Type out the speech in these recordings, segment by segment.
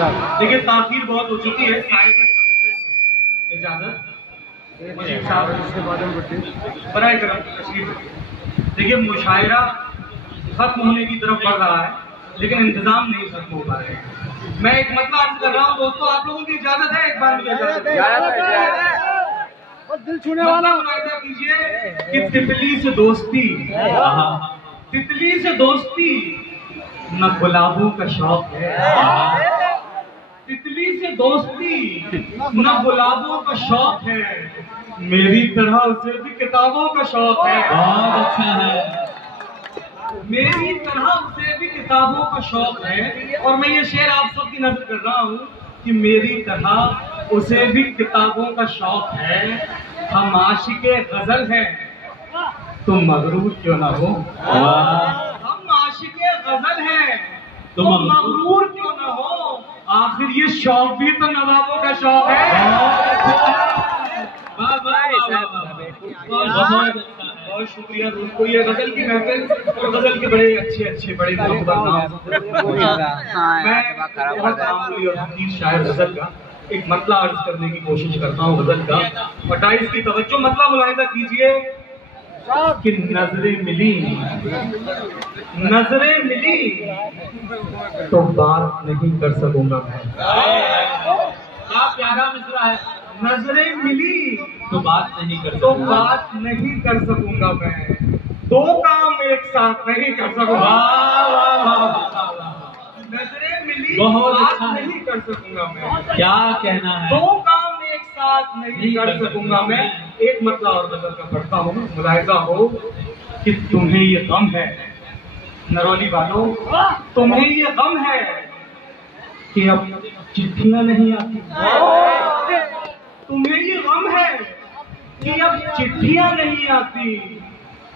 देखिए ताखीर बहुत हो चुकी है, इजाजत बराए करम तशरीफ। देखिए मुशायरा खत्म होने की तरफ बढ़ रहा है, लेकिन इंतजाम नहीं खत्म हो पा रहे हैं। मैं एक मतलब अर्ज कर रहा हूँ दोस्तों, आप लोगों की इजाजत है? एक बार मुझे दिल छूने वाला मुलाहिजा कीजिए कि तितली से दोस्ती, तितली से दोस्ती न गुलाबों का शौक है, तितली से दोस्ती न गुलाबों का शौक है, मेरी तरह उसे भी किताबों का शौक है। बहुत अच्छा है। मेरी तरह उसे भी किताबों का शौक है, और मैं ये शेर आप सबकी नजर कर रहा हूँ कि मेरी तरह उसे भी किताबों का शौक है। हम आशिके गजल हैं, तुम मगरूर क्यों ना हो। हम आशिके गजल हैं, तुम मगरूर क्यों ना हो। आखिर ये शौक भी तो नवाबों का शौक है। बहुत शुक्रिया दोस्तों, ये गजल की महफिल और गजल के बड़े अच्छे अच्छे बड़े शायर गजल का एक मतला अर्ज करने की कोशिश करता हूँ गजल का। 28 की तवज्जो, मतला मुलाहिजा कीजिए कि नजरें मिली, नजरें मिली तो बात नहीं कर सकूंगा मैं। क्या प्यारा मिसरा है। नजरें मिली तो बात नहीं कर, तो बात नहीं कर सकूंगा मैं, दो काम एक साथ नहीं कर सकूंगा। नजरें मिली बात नहीं कर सकूंगा मैं, क्या कहना है, दो काम एक साथ नहीं कर सकूंगा मैं। एक मतलब और गजल का पढ़ता हूँ, मुलाहिजा हो कि तुम्हें ये गम है नरौली वालों, तुम्हें ये गम है कि अब चिट्ठियां नहीं आती। तुम्हें ये गम है कि अब चिट्ठियां नहीं आती,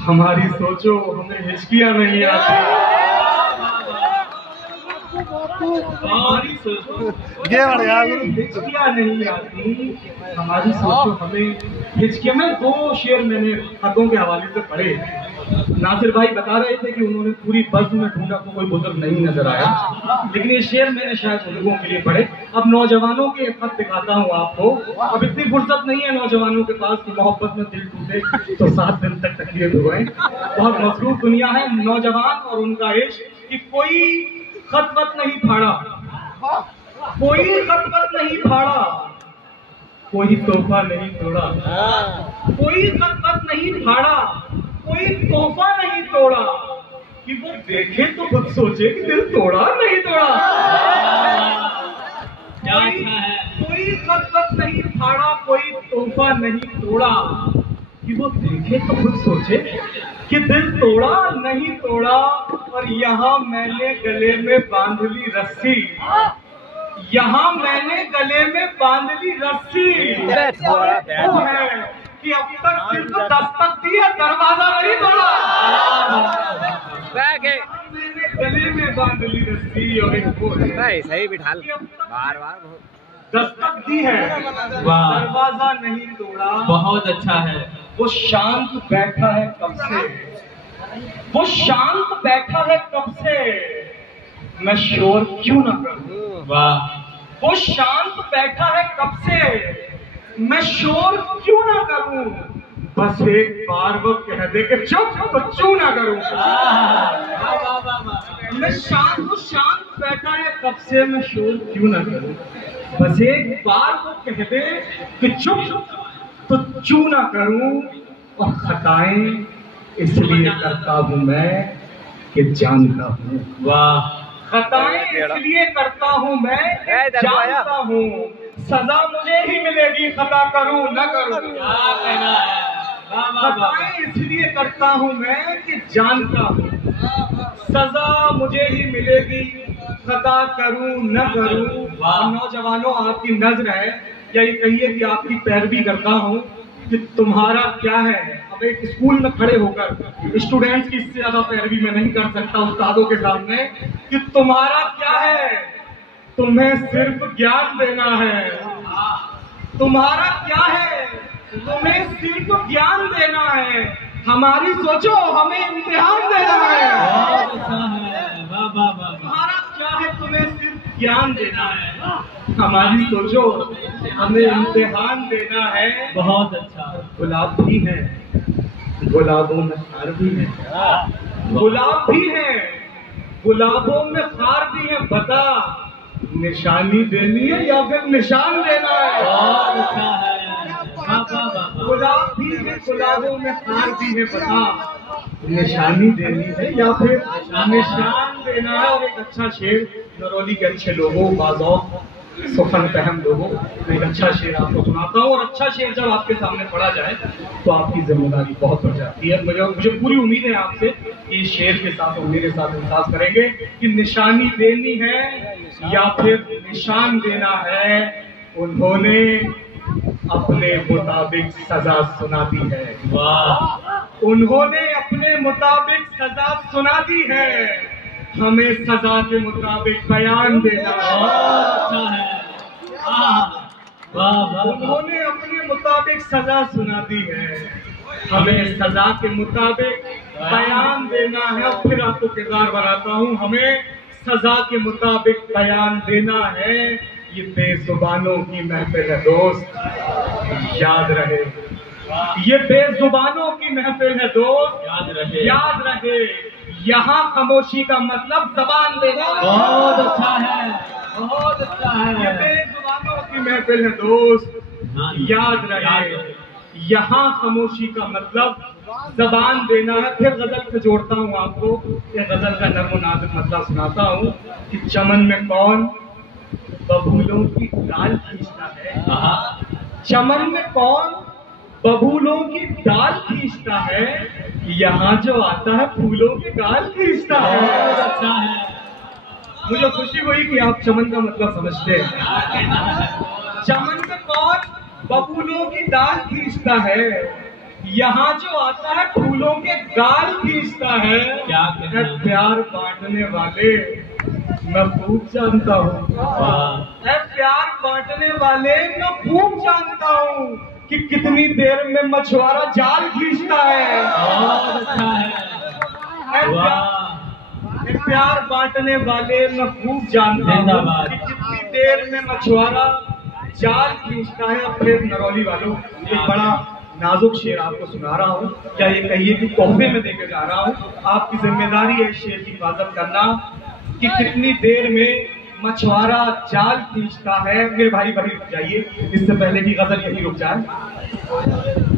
हमारी सोचो हमें हिचकियां नहीं आती। हमारी सोचो हिचकियां नहीं आती, हमारी सोचो हमें हिचकियां। मैं दो शेर मैंने खतों के हवाले से पढ़े। नासिर भाई बता रहे थे कि उन्होंने पूरी बस में ढूंढा तो कोई बुजुर्ग नहीं नजर आया, लेकिन ये शेर मैंने शायद बुजुर्गों के लिए पढ़े। अब नौजवानों के खत दिखाता हूँ आपको। अब इतनी फुर्सत नहीं है नौजवानों के पास कि मोहब्बत में दिल टूटे तो 7 दिन तक तकलीफ हुए। बहुत मसरूफ दुनिया है नौजवान और उनका इश्क कि कोई खत वत नहीं फाड़ा, कोई खत वत नहीं फाड़ा, कोई तोहफा नहीं तोड़ा, कोई खत वत नहीं फाड़ा, कोई तोहफा नहीं तोड़ा, कि वो देखे तो खुद सोचे कि दिल तोड़ा नहीं तोड़ा। क्या अच्छा है। कोई खत वत नहीं फाड़ा, कोई तोहफा नहीं तोड़ा, कि वो देखे तो खुद सोचे कि दिल तोड़ा नहीं तोड़ा। और यहाँ मैंने गले में बांध ली रस्सी, यहाँ मैंने गले में बांध ली रस्सी, वो है कि अब तक सिर्फ दस्तक दी है, दरवाजा नहीं तोड़ा। मैंने गले में बांध ली रस्सी और एक वो है सही बिठा बार बार दस्तक दी है, दरवाजा नहीं तोड़ा। बहुत अच्छा है। वो शांत बैठा है कब से, वो शांत बैठा है कब से, मैं शोर क्यों ना करूं। वाह। वो शांत बैठा है कब से, मैं शोर क्यों ना करूं, बस एक बार वो कह दे कि चुप तो चू ना करूं। मैं शांत, वो शांत बैठा है कब से, मैं शोर क्यों ना करूं, बस एक बार वो कह दे कि चुप तो चू ना करूं। और खताएं इसलिए करता हूं मैं कि जानता हूं। वाह। खताएं इसलिए करता हूं मैं जानता हूं, सजा मुझे ही मिलेगी खता करूं न करूं। क्या कहना है। खताएं इसलिए करता हूं मैं कि जानता हूं, सजा मुझे ही मिलेगी खता करूं न करूं। नौजवानों आपकी नजर है, यही कहिए कि आपकी पैरवी करता हूं कि तुम्हारा क्या है। अब एक स्कूल में खड़े होकर स्टूडेंट्स की इससे ज्यादा पैरवी मैं नहीं कर सकता उस्तादों के सामने कि तुम्हारा क्या है, तुम्हें सिर्फ ज्ञान देना है। तुम्हारा क्या है, तुम्हें सिर्फ ज्ञान देना है, हमारी सोचो हमें इम्तिहान देना है। तुम्हारा क्या है, तुम्हें सिर्फ ज्ञान देना है, हमारी सोचो हमें इम्तिहान देना है। बहुत अच्छा। गुलाब भी है, गुलाबों में खार भी है, गुलाब भी है, गुलाबों में खार भी है। बता निशानी देनी है या फिर निशान देना है? बहुत अच्छा है। गुलाब भी है, गुलाबों में खार भी है। बता निशानी देनी है या फिर निशान देना है? और एक अच्छा शेर नरौली के अच्छे लोगों, बाज़ौक़ सुखन फहम लोगों, मैं एक अच्छा शेर आपको सुनाता हूँ। और अच्छा शेर जब आपके सामने पढ़ा जाए तो आपकी जिम्मेदारी बहुत बढ़ जाती है। मुझे पूरी उम्मीद है आपसे कि इस शेर के साथ और मेरे साथ इंसाफ करेंगे कि निशानी देनी है या फिर निशान देना है। उन्होंने अपने मुताबिक सजा सुना दी है। वाह। उन्होंने अपने मुताबिक सजा सुना दी है, हमें सजा के मुताबिक बयान देना है। उन्होंने अपने मुताबिक सजा सुना दी है, हमें सजा के मुताबिक बयान देना है। और फिर आपको किरदार बनाता हूँ, हमें सजा के मुताबिक बयान देना है। ये बेजुबानों की महफिल है दोस्त, याद रहे। ये बेजुबानों की महफिल है दोस्त, याद रहे, याद रहे। यहाँ खामोशी का मतलब जबान देना। बहुत अच्छा है, बहुत अच्छा है। ये बेजुबानों की महफिल है दोस्त, याद रहे। यहाँ खामोशी का मतलब जबान देना है। फिर गजल से जोड़ता हूँ आपको, ये गजल का नर्म नाजुक मतलब सुनाता हूँ कि चमन में कौन बबूलों की डाल खींचता है, चमन में कौन बबूलों की डाल खींचता है, यहाँ जो आता है फूलों की डाल खींचता है। अच्छा है। मुझे खुशी हुई कि आप चमन का मतलब समझते हैं। चमन में कौन बबूलों की डाल खींचता है, यहाँ जो आता है फूलों के गाल खींचता है। क्या प्यार बांटने वाले मैं खूब जानता हूँ, प्यार बांटने वाले मैं खूब जानता हूँ कि कितनी देर में मछुआरा जाल खींचता है। बहुत अच्छा है। प्यार बांटने वाले मैं खूब जानता हूँ कि कितनी देर में मछुआरा जाल खींचता है। और फिर नरौली वालों एक बड़ा नाजुक शेर आपको सुना रहा हूँ, क्या ये कहिए कि तोहफे में देके जा रहा हूँ। आपकी जिम्मेदारी है शेर की हिफाजत करना कि कितनी देर में मछुआरा जाल खींचता है। मेरे भाई बड़ी रुक जाइए, इससे पहले कि गजल यही रुक जाए।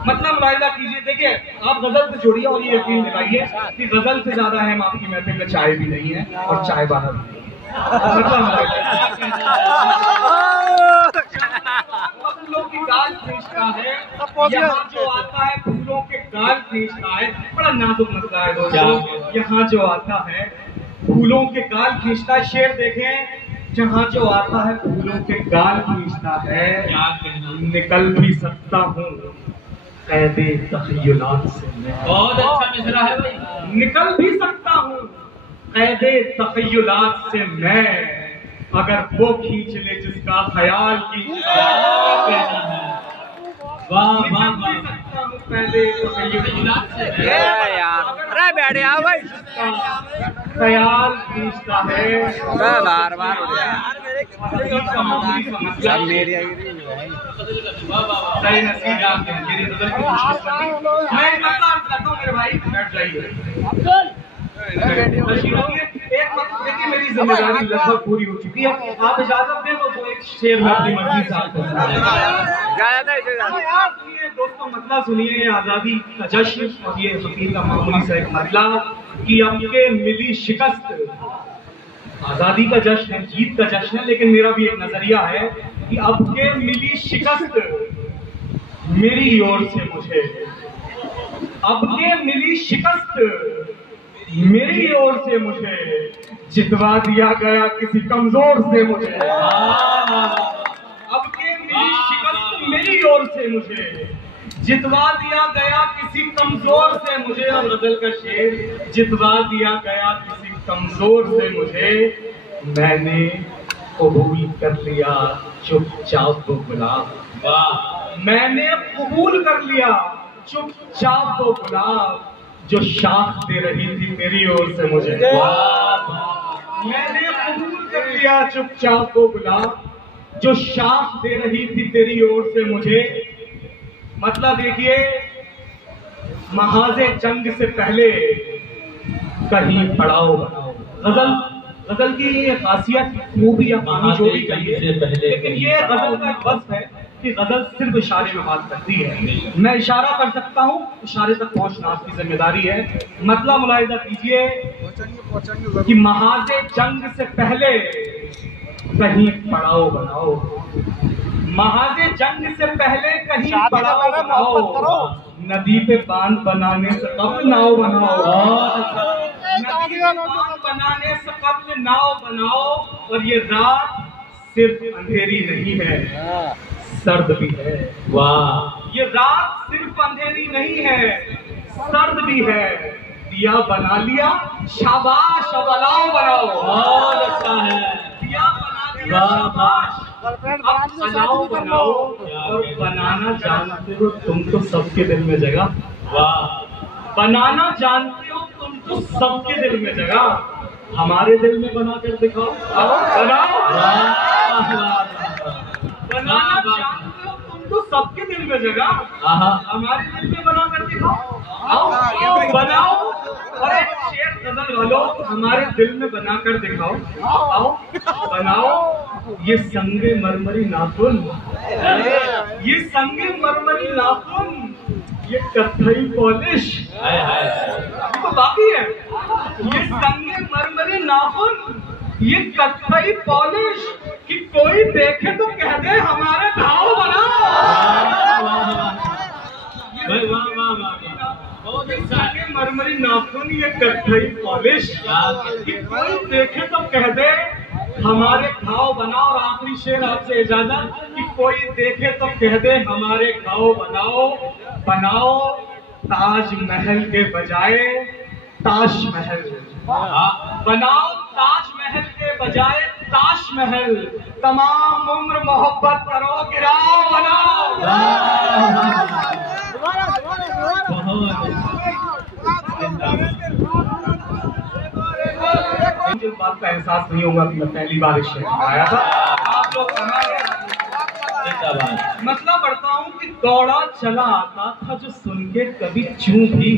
मतलब मुलाहिजा कीजिए, देखिए आप गजल से जोड़िए और ये यकीन दिलाइए कि गजल से ज्यादा अहम आपकी महफिल में चाय भी नहीं है और चाय बाहर भी नहीं है। फूलों की गाल खींचता है, यहाँ जो आता है फूलों के गाल खींचता है। बड़ा नाजुक मसला है दोस्तों, यहाँ जो आता है फूलों के गाल खींचता है। शेर देखें, जहाँ जो आता है फूलों के गाल खींचता है। निकल भी सकता हूँ कैदे तखय्युलात से मैं। बहुत अच्छा मिसरा है भाई। निकल भी सकता हूँ कैदे तखय्युलात से मैं, अगर वो खींच ले जिसका ख्याल खींचता है। वाह वाह निकल भी सकता हूँ कैदे तखय्युलात से भाई ख्याल खींचता है। बार बार सब मेरी मेरे भाई बैठ जाइए। देखिए मेरी जिम्मेदारी लगभग पूरी हो चुकी है, आप इजाजत दें तो एक शेर में अपनी मर्जी से आपको दोस्तों मतलब सुनिए। ये आजादी का जश्न और ये फकीर का मामूली सा एक मसला कि आपके मिली शिकस्त आजादी का जश्न है, जीत का जश्न है। लेकिन मेरा भी एक नजरिया है कि अब के मिली शिकस्त मेरी ओर से मुझे, अब के मिली शिकस्त मेरी ओर से मुझे, जितवा दिया गया किसी कमजोर से मुझे। अब के मिली शिकस्त मेरी ओर से मुझे, जितवा दिया गया किसी कमजोर से मुझे। और गजल का शेर, जितवा दिया गया किसी कमजोर से मुझे, मैंने कबूल कर लिया चुपचाप वो गुलाब। मैंने कबूल कर लिया चुपचाप वो गुलाब जो शाख दे रही थी मेरी ओर से मुझे। मैंने कबूल कर लिया लिया चुपचाप वो गुलाब जो शाख दे रही थी तेरी ओर से मुझे। मतलब देखिए, महाज़े जंग से पहले कहीं पड़ाओ बनाओ। गजल की ये खासियत खूबी या पानी जो भी कहिए, लेकिन ये गजल का एक वस्फ है कि गजल सिर्फ इशारे में बात करती है। मैं इशारा कर सकता हूँ, इशारे तक पहुंचना आपकी जिम्मेदारी है। मतलब मुलाहिजा कीजिए कि महाज़े जंग से पहले कहीं पड़ाओ बनाओ, महाज़े जंग से पहले कहीं पड़ाओ बनाओ, नदी पे बांध बनाने से कब्ल नाव बनाओ, नदी पे बांध बनाने से कब्ल नाव बनाओ। और ये रात सिर्फ अंधेरी नहीं है, सर्द भी है। वाह, ये रात सिर्फ अंधेरी नहीं है, सर्द भी है। दिया बना लिया, शाबाश, अब अलाव बनाओ। बहुत अच्छा है। दिया बना लिया, शाबाश, अब अलाव बनाओ। और बनाना जानते हो तुम तो सबके दिल में जगह। वाह, बनाना जानते हो तुम तो सबके दिल में जगह। हमारे दिल में बना कर दिखाओ, बनाओ। बनाना जानते हो तुम तो सबके दिल में जगह, हमारे दिल में बना कर दिखाओ। आओ बनाओ। और एक शेर गजल वालों, हमारे दिल में बना कर दिखाओ। आओ बनाओ। ये संगे मरमरी नाखून, ये संगे मरमरी नाखून, ये कत्थई पॉलिश, तो बाकी है। ये संगे मरमरी नाखून, ये कत्थई पॉलिश, कि कोई देखे तो कह दे हमारे घाव बनाओ। संगे मरमरी नाखून, ये कत्थई पॉलिश, कि कोई देखे तो कह दे हमारे घाव बनाओ। और आखिरी शेर आपसे इजाजत, कि कोई देखे तो कह दे हमारे घाव बनाओ। बनाओ ताजमहल के बजाय ताजमहल, बनाओ ताजमहल के बजाय ताजमहल। तमाम उम्र मोहब्बत करो, गिराओ बनाओ। इस बात का एहसास नहीं होगा कि मैं पहली बार इस शहर में आया था। आप लोग मतलब पढ़ता हूँ कि दौड़ा चला आता था जो सुन के कभी चूं भी,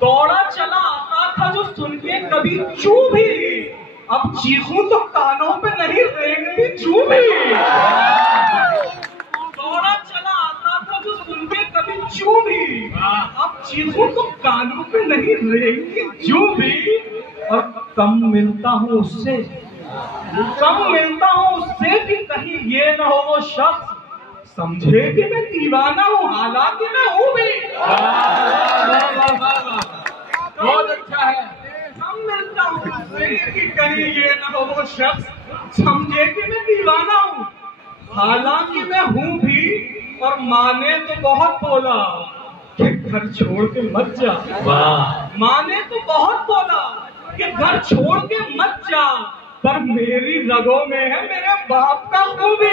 दौड़ा चला आता था जो सुन के कभी चूं भी, अब चीखूं तो कानों पे नहीं रेंगती चूं भी। दौड़ा चला आता था जो सुन के कभी चूं भी, अब चीखूं तो कानों पे नहीं रेंगती चूं भी। और कम मिलता हूँ उससे, कम मिलता हूँ उससे कि कहीं ये न हो वो शख्स समझे कि मैं दीवाना हूँ, हालांकि मैं हूँ भी। बहुत अच्छा है। कम मिलता हूँ उससे कि कहीं ये न हो वो शख्स समझे कि मैं दीवाना हूँ, हालांकि मैं हूँ भी। और माँ ने तो बहुत बोला कि घर छोड़ के मत जा। माँ ने तो बहुत बोला कि घर छोड़ के मत जा, पर मेरी रगों में है मेरे बाप का खूबी।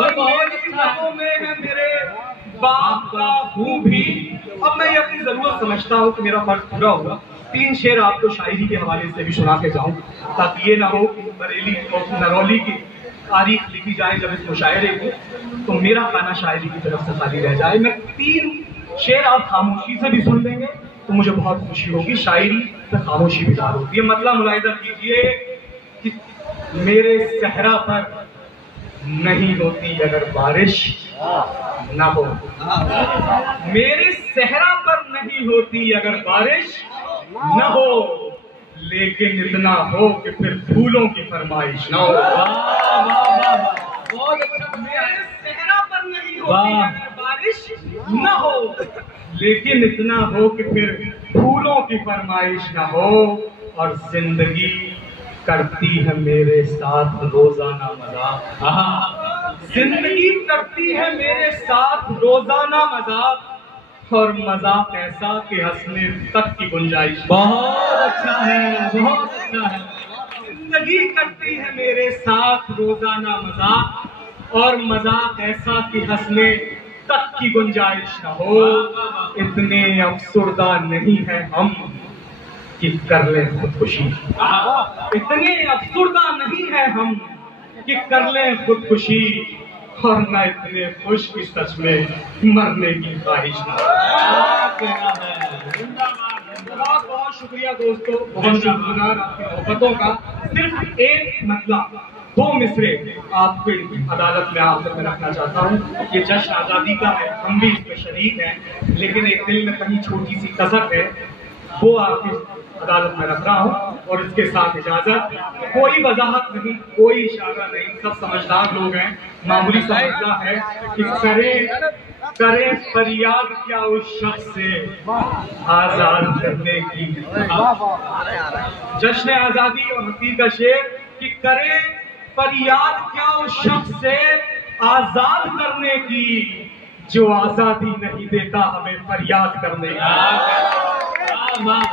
मेरी रगों में है मेरे बाप का खूबी। अब मैं ये अपनी जरूरत समझता हूँ कि मेरा फर्ज पूरा होगा। 3 शेर आपको शायरी के हवाले से भी सुना के जाऊं, ताकि ये ना हो कि बरेली और नरौली की तारीख लिखी जाए जब इस मुशायरे की, तो मेरा खाना शायरी की तरफ से खाली रह जाए। मैं 3 शेर आप खामोशी से भी सुन लेंगे तो मुझे बहुत खुशी होगी। शायरी पे खामोशी भी डाल होती है। मतलब मुलाहिजा कीजिए कि मेरे सहरा पर नहीं होती अगर बारिश ना हो, मेरे सहरा पर नहीं होती अगर बारिश न हो, लेकिन इतना हो कि फिर फूलों की फरमाइश ना हो। बहुत अच्छा। मेरे सहरा पर नहीं होती अगर बारिश न हो, लेकिन इतना हो कि फिर फूलों की फरमाइश ना हो। और जिंदगी करती है मेरे साथ रोजाना मजाक, जिंदगी करती है मेरे साथ रोजाना मजाक, और मजाक ऐसा कि हंसने तक की गुंजाइश। बहुत अच्छा है, बहुत अच्छा है। जिंदगी करती है मेरे साथ रोजाना मजाक, और मजाक ऐसा कि हंसने तक की गुंजाइश न हो। इतने अफसुर्दा नहीं है हम कि कर ले खुदकुशी। इतने अफसुर्दा नहीं है हम कि कर ले खुदकुशी, और न इतने खुश कि सच में मरने की ख्वाहिश ना। बहुत बहुत शुक्रिया दोस्तों, बहुत शुक्रिया आपकी मोहब्बतों का। सिर्फ एक मतलब, 2 मिसरे आपको अदालत में आखिर में रखना चाहता हूँ। ये जश्न आज़ादी का है, हम भी इसमें शरीक हैं, लेकिन एक दिल में कहीं छोटी सी कसक है, वो आपकी अदालत में रख रहा हूँ। और इसके साथ इजाजत, कोई वजाहत नहीं, कोई इशारा नहीं, सब समझदार लोग हैं। मामूली सा मसला है कि करे फरियाद क्या उस शख्स से आजाद करने की। जश्न आजादी और हसी का शेर कि करे फरियाद क्या उस शख्स से आजाद करने की, जो आजादी नहीं देता हमें फरियाद करने की।